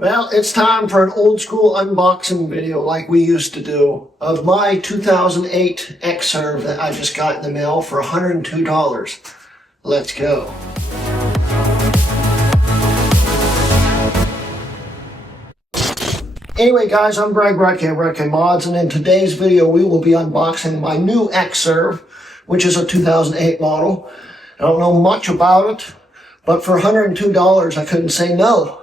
Well, it's time for an old school unboxing video like we used to do of my 2008 Xserve that I just got in the mail for $102. Let's go. Anyway guys, I'm Hrutkay of Hrutkay Mods, and in today's video we will be unboxing my new Xserve, which is a 2008 model. I don't know much about it, but for $102 I couldn't say no.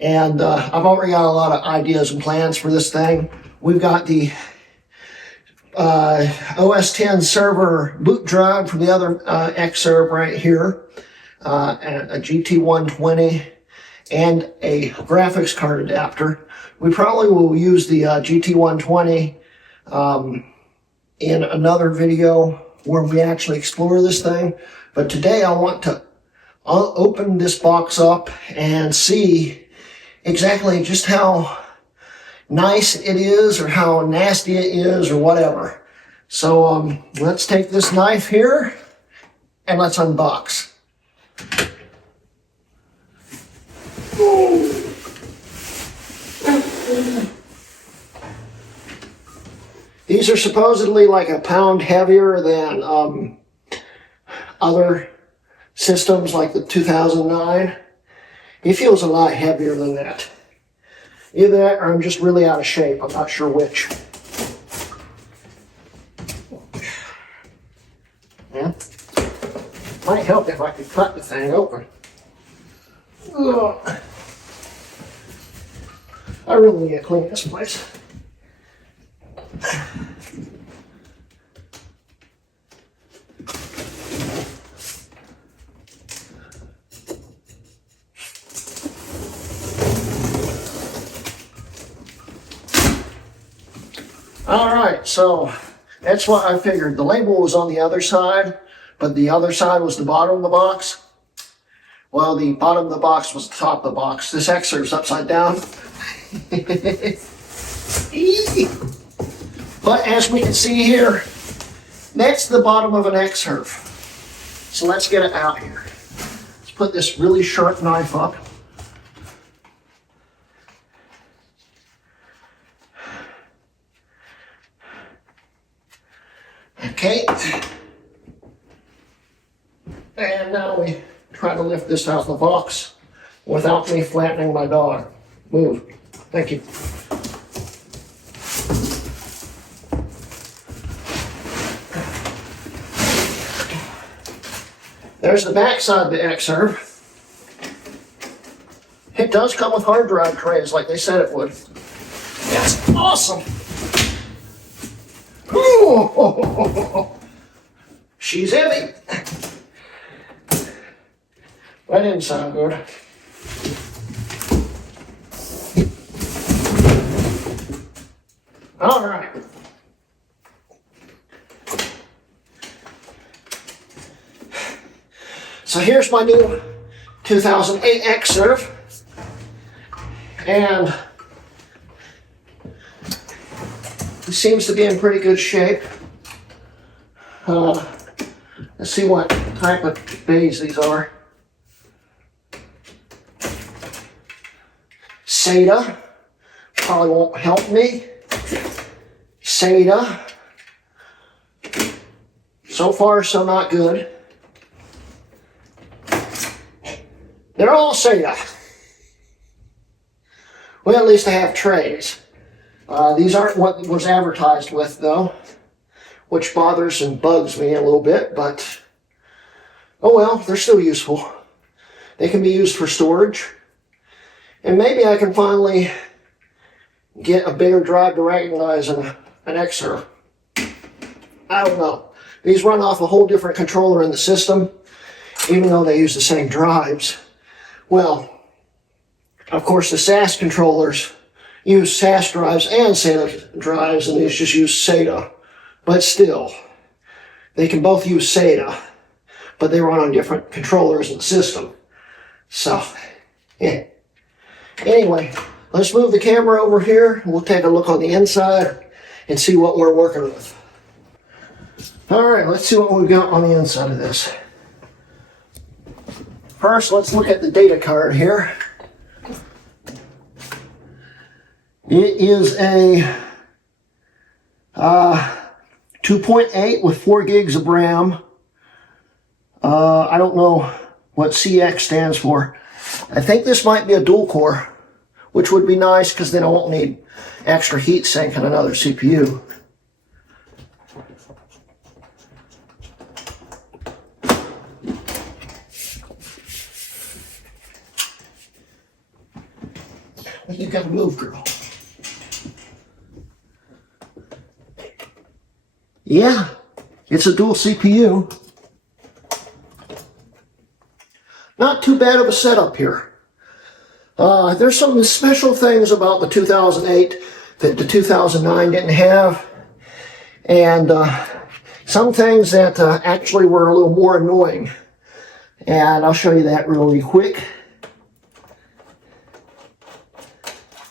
And I've already got a lot of ideas and plans for this thing. We've got the OS X server boot drive from the other Xserve right here, a GT120, and a graphics card adapter. We probably will use the GT120 in another video where we actually explore this thing. But today I want to open this box up and see exactly just how nice it is or how nasty it is or whatever. So let's take this knife here and let's unbox. These are supposedly like a pound heavier than other systems like the 2009. He feels a lot heavier than that. Either that or I'm just really out of shape. I'm not sure which. Yeah. Might help if I could cut the thing open. Ugh. I really need to clean this place. Alright, so that's what I figured. The label was on the other side, but the other side was the bottom of the box. Well, the bottom of the box was the top of the box. This Xserve's upside down. But as we can see here, that's the bottom of an Xserve. So let's get it out here. Let's put this really sharp knife up. Okay, and now we try to lift this out of the box without me flattening my dog. Move. Thank you. There's the back side of the Xserve. It does come with hard drive trays like they said it would. That's awesome. Ooh, she's heavy. That didn't sound good. All right. So here's my new 2008 Xserve, and it seems to be in pretty good shape. Let's see what type of bays these are. SATA probably won't help me. SATA. So far, so not good. They're all SATA. Well, at least they have trays. These aren't what was advertised with, though, which bothers and bugs me a little bit, but oh well, they're still useful. They can be used for storage, and maybe I can finally get a bigger drive to recognize an Xserve. I don't know. These run off a whole different controller in the system, even though they use the same drives. Well, of course, the SAS controllers use SAS drives and SATA drives, and these just use SATA. But still, they can both use SATA, but they run on different controllers in the system. So, yeah. Anyway, let's move the camera over here. We'll take a look on the inside and see what we're working with. All right, let's see what we've got on the inside of this. First, let's look at the data card here. It is a 2.8 with 4 gigs of RAM. I don't know what CX stands for. I think this might be a dual core, which would be nice because then I won't need extra heat sink and another CPU. You gotta move, girl. Yeah, it's a dual CPU. Not too bad of a setup here. There's some special things about the 2008 that the 2009 didn't have. And some things that actually were a little more annoying. And I'll show you that really quick.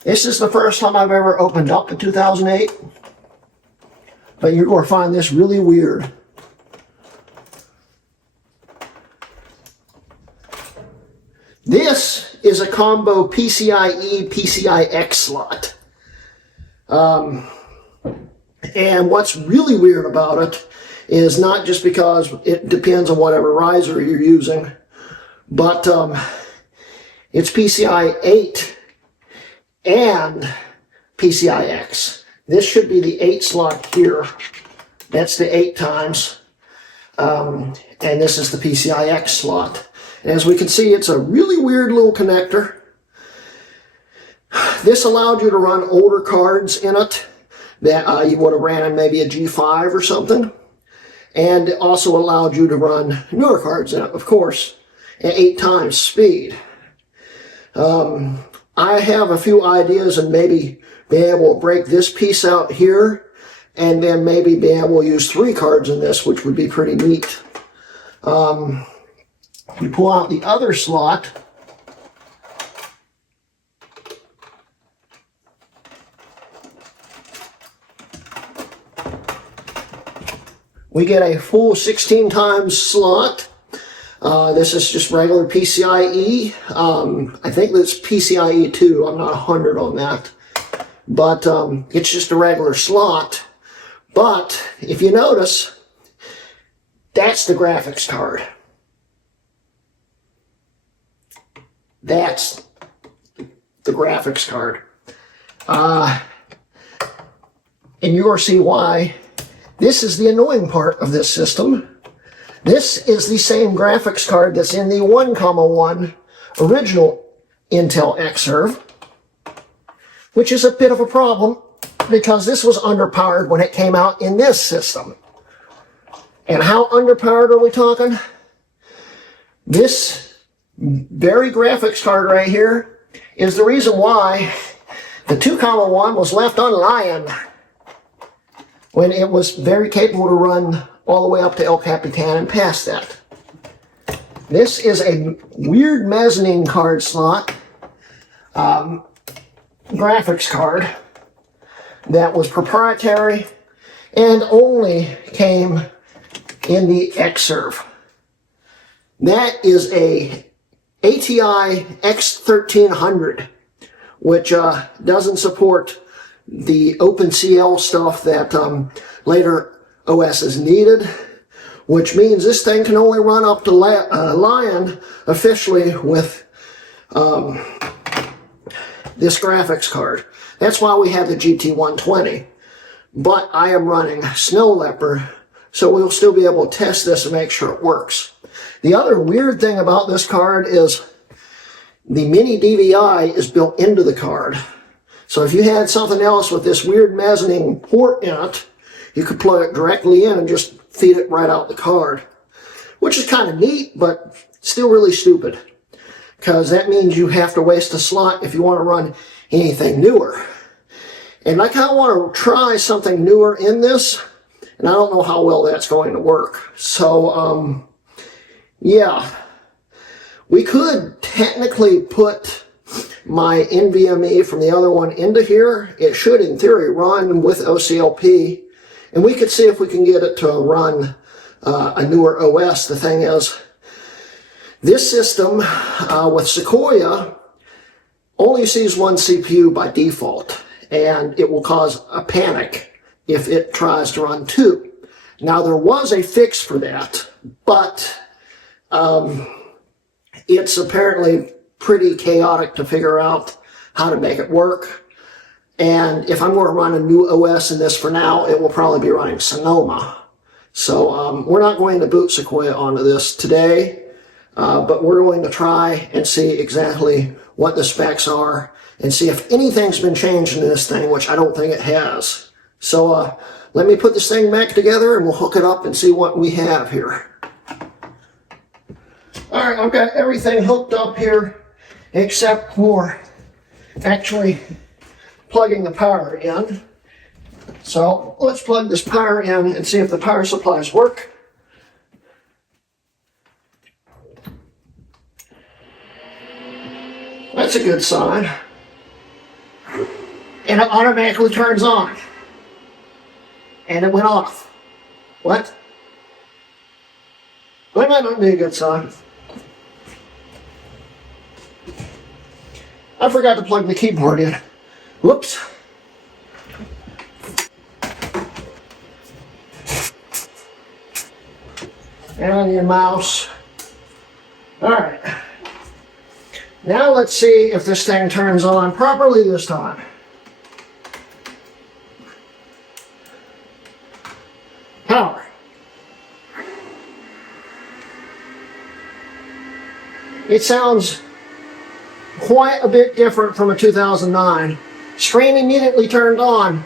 This is the first time I've ever opened up the 2008. But you're going to find this really weird. This is a combo PCIe PCIX slot. And what's really weird about it is not just because it depends on whatever riser you're using, but it's PCI 8 and PCIX. This should be the 8 slot here. That's the 8 times. And this is the PCIX slot. And as we can see, it's a really weird little connector. This allowed you to run older cards in it that you would have ran in maybe a G5 or something. And it also allowed you to run newer cards in it, of course, at 8 times speed. I have a few ideas and maybe be able to break this piece out here and then maybe be able to use 3 cards in this, which would be pretty neat. You pull out the other slot. We get a full 16 times slot. This is just regular PCIe. I think that's PCIe 2. I'm not 100 on that. But it's just a regular slot. But if you notice, that's the graphics card. That's the graphics card. And you'll see why. This is the annoying part of this system. This is the same graphics card that's in the 1,1 original Intel Xserve, which is a bit of a problem because this was underpowered when it came out in this system. And how underpowered are we talking? This very graphics card right here is the reason why the 2,1 was left on Lion when it was very capable to run all the way up to El Capitan and past that. This is a weird mezzanine card slot graphics card that was proprietary and only came in the Xserve. That is a ATI X1300, which doesn't support the OpenCL stuff that later OSs needed, which means this thing can only run up to Lion officially with this graphics card. That's why we have the GT120. But I am running Snow Leopard, so we'll still be able to test this and make sure it works. The other weird thing about this card is the mini DVI is built into the card. So if you had something else with this weird mezzanine port in it, you could plug it directly in and just feed it right out the card. Which is kind of neat, but still really stupid. Because that means you have to waste a slot if you want to run anything newer. And I kind of want to try something newer in this, and I don't know how well that's going to work. So, yeah. We could technically put my NVMe from the other one into here. It should, in theory, run with OCLP. And we could see if we can get it to run a newer OS. The thing is, this system with Sequoia only sees one CPU by default. and it will cause a panic if it tries to run 2. Now, there was a fix for that, but it's apparently pretty chaotic to figure out how to make it work. And if I'm going to run a new OS in this for now, it will probably be running Sonoma. So we're not going to boot Sequoia onto this today, but we're going to try and see exactly what the specs are and see if anything's been changed in this thing, which I don't think it has. So let me put this thing back together and we'll hook it up and see what we have here. All right, I've got everything hooked up here except for actually plugging the power in. So let's plug this power in and see if the power supplies work. That's a good sign. And it automatically turns on. And it went off. What? That might not be a good sign. I forgot to plug the keyboard in. Whoops. And your mouse. All right. Now let's see if this thing turns on properly this time. Power. It sounds quite a bit different from a 2009. Screen immediately turned on.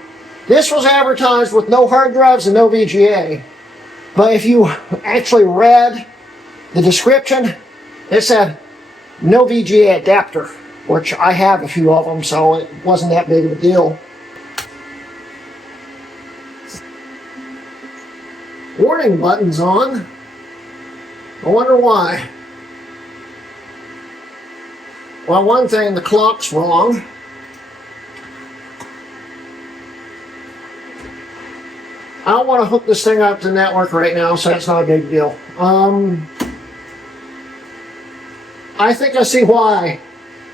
This was advertised with no hard drives and no VGA. But if you actually read the description, it said no VGA adapter, which I have a few of them, so it wasn't that big of a deal. Warning button's on. I wonder why. Well, one thing, the clock's wrong. I don't want to hook this thing up to the network right now, so that's not a big deal. I think I see why.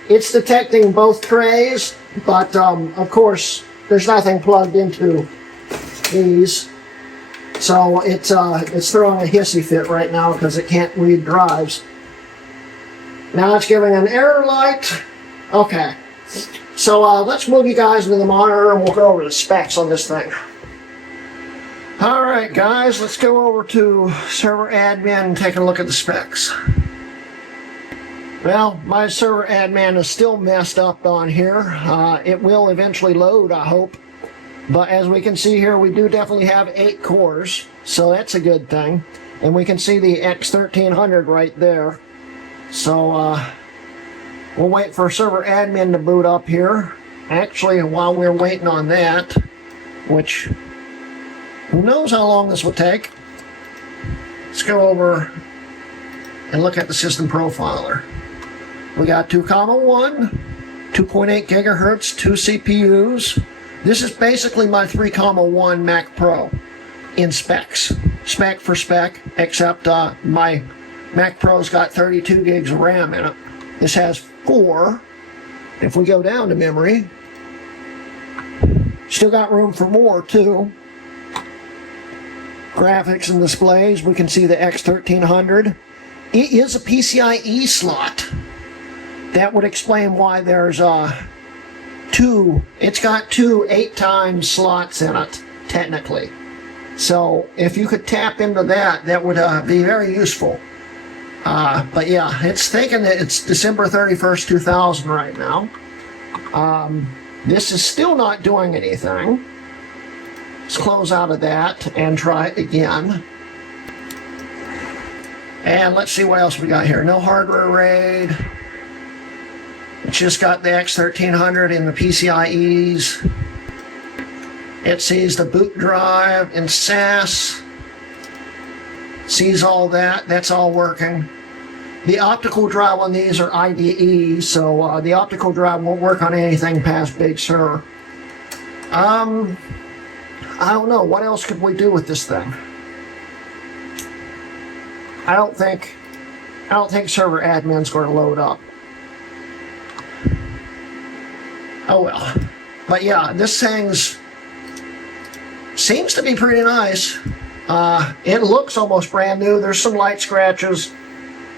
It's detecting both trays, but of course, there's nothing plugged into these. So it's throwing a hissy fit right now because it can't read drives. Now it's giving an error light. Okay. So let's move you guys into the monitor and we'll go over the specs on this thing. Alright guys, let's go over to server admin and take a look at the specs. Well, my server admin is still messed up on here. It will eventually load, I hope. But as we can see here, we do definitely have 8 cores, so that's a good thing. And we can see the X1300 right there. So we'll wait for server admin to boot up here. Actually, while we're waiting on that, which who knows how long this will take, let's go over and look at the system profiler. We got 2,1, 2.8 gigahertz, 2 CPUs. This is basically my 3,1 Mac Pro in specs. Spec for spec, except my Mac Pro's got 32 gigs of RAM in it. This has 4. If we go down to memory, still got room for more too. Graphics and displays, we can see the X1300. It is a PCIe slot. That would explain why there's it's got 2 8-times slots in it, technically. So if you could tap into that, that would be very useful. But yeah, it's thinking that it's December 31st, 2000 right now. This is still not doing anything. Let's close out of that and try it again. And let's see what else we got here. No hardware RAID. It's just got the X1300 in the PCIEs. It sees the boot drive in SAS. Sees all that. That's all working. The optical drive on these are IDE, so the optical drive won't work on anything past Big Sur. I don't know. What else could we do with this thing? I don't think server admin's going to load up. Oh well. But yeah, this thing's seems to be pretty nice. It looks almost brand new. There's some light scratches,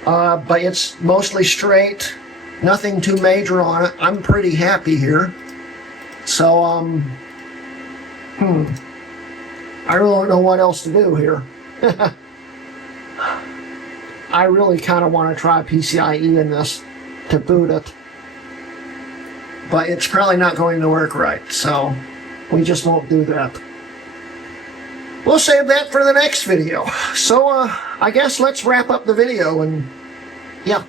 but it's mostly straight. Nothing too major on it. I'm pretty happy here. So, I really don't know what else to do here. I really kind of want to try PCIe in this to boot it. But it's probably not going to work right, so we just won't do that. We'll save that for the next video. So, I guess let's wrap up the video and, yeah.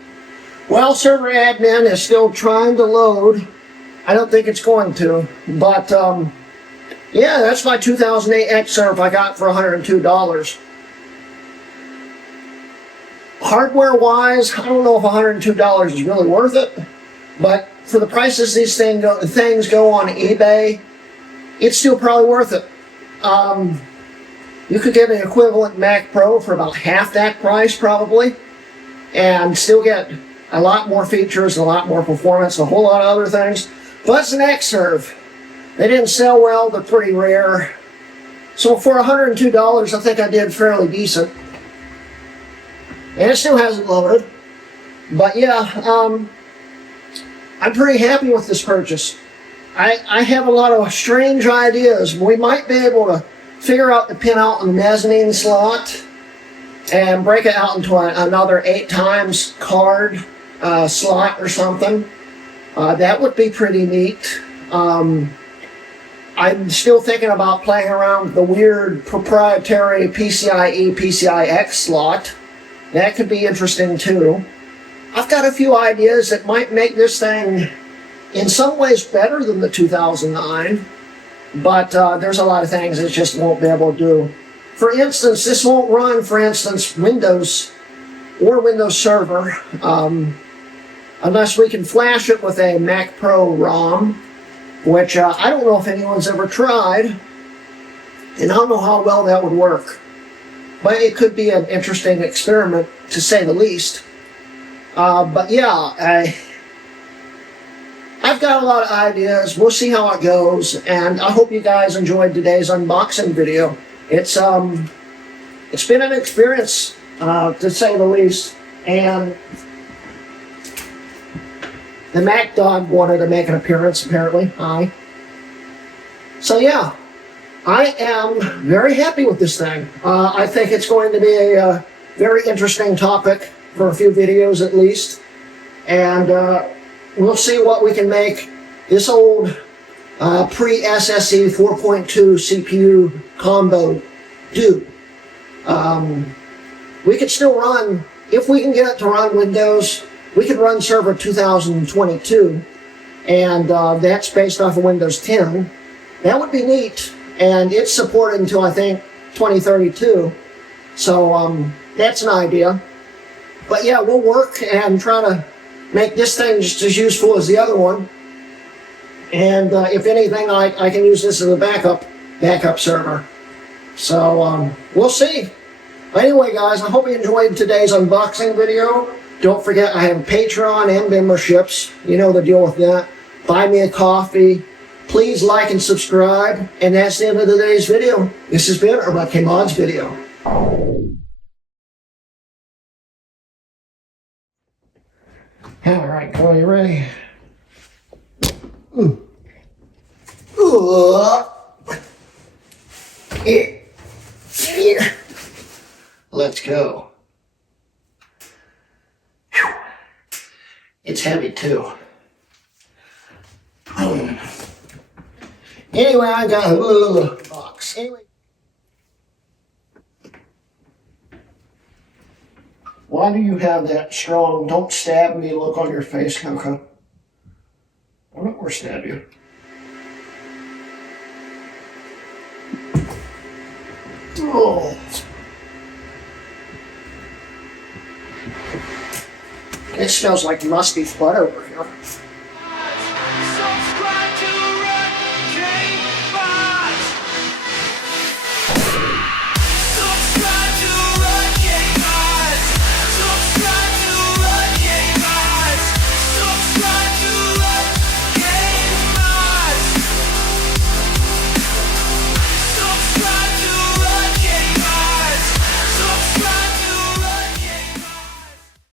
Well, server admin is still trying to load. I don't think it's going to, but, yeah, that's my 2008 Xserve I got for $102. Hardware-wise, I don't know if $102 is really worth it, but for the prices these things go on eBay, it's still probably worth it. You could get an equivalent Mac Pro for about half that price, probably, and still get a lot more features, a lot more performance, a whole lot of other things. But it's an Xserve. They didn't sell well, they're pretty rare. So for $102, I think I did fairly decent. And it still hasn't loaded. But yeah, I'm pretty happy with this purchase. I have a lot of strange ideas. We might be able to figure out the pin out in the mezzanine slot and break it out into another 8 times card slot or something. That would be pretty neat. I'm still thinking about playing around with the weird proprietary PCIe, PCIX slot. That could be interesting too. I've got a few ideas that might make this thing in some ways better than the 2009, but there's a lot of things it just won't be able to do. For instance, this won't run, for instance, Windows or Windows Server unless we can flash it with a Mac Pro ROM, which I don't know if anyone's ever tried, and I don't know how well that would work. But it could be an interesting experiment, to say the least. But yeah, I've got a lot of ideas. We'll see how it goes, and I hope you guys enjoyed today's unboxing video. It's been an experience, to say the least, and the Mac Dog wanted to make an appearance, apparently. Hi. So yeah, I am very happy with this thing. I think it's going to be a very interesting topic for a few videos at least, and we'll see what we can make this old pre-SSE 4.2 CPU combo do. We could still run, if we can get it to run Windows, we could run Server 2022, and that's based off of Windows 10. That would be neat, and it's supported until, I think, 2032. So that's an idea. But yeah, we'll work and try to make this thing just as useful as the other one. And if anything, I can use this as a backup server. So we'll see. But anyway, guys, I hope you enjoyed today's unboxing video. Don't forget, I have Patreon and memberships. You know the deal with that. Buy me a coffee. Please like and subscribe. And that's the end of today's video. This has been a Hrutkay Mods video. Alright, Cole, you ready? Here. Let's go. Whew. It's heavy too. Anyway, I got a box. Anyway. Why do you have that strong, don't stab me look on your face, Coco? I'm not going to stab you. Oh. It smells like musty blood over here.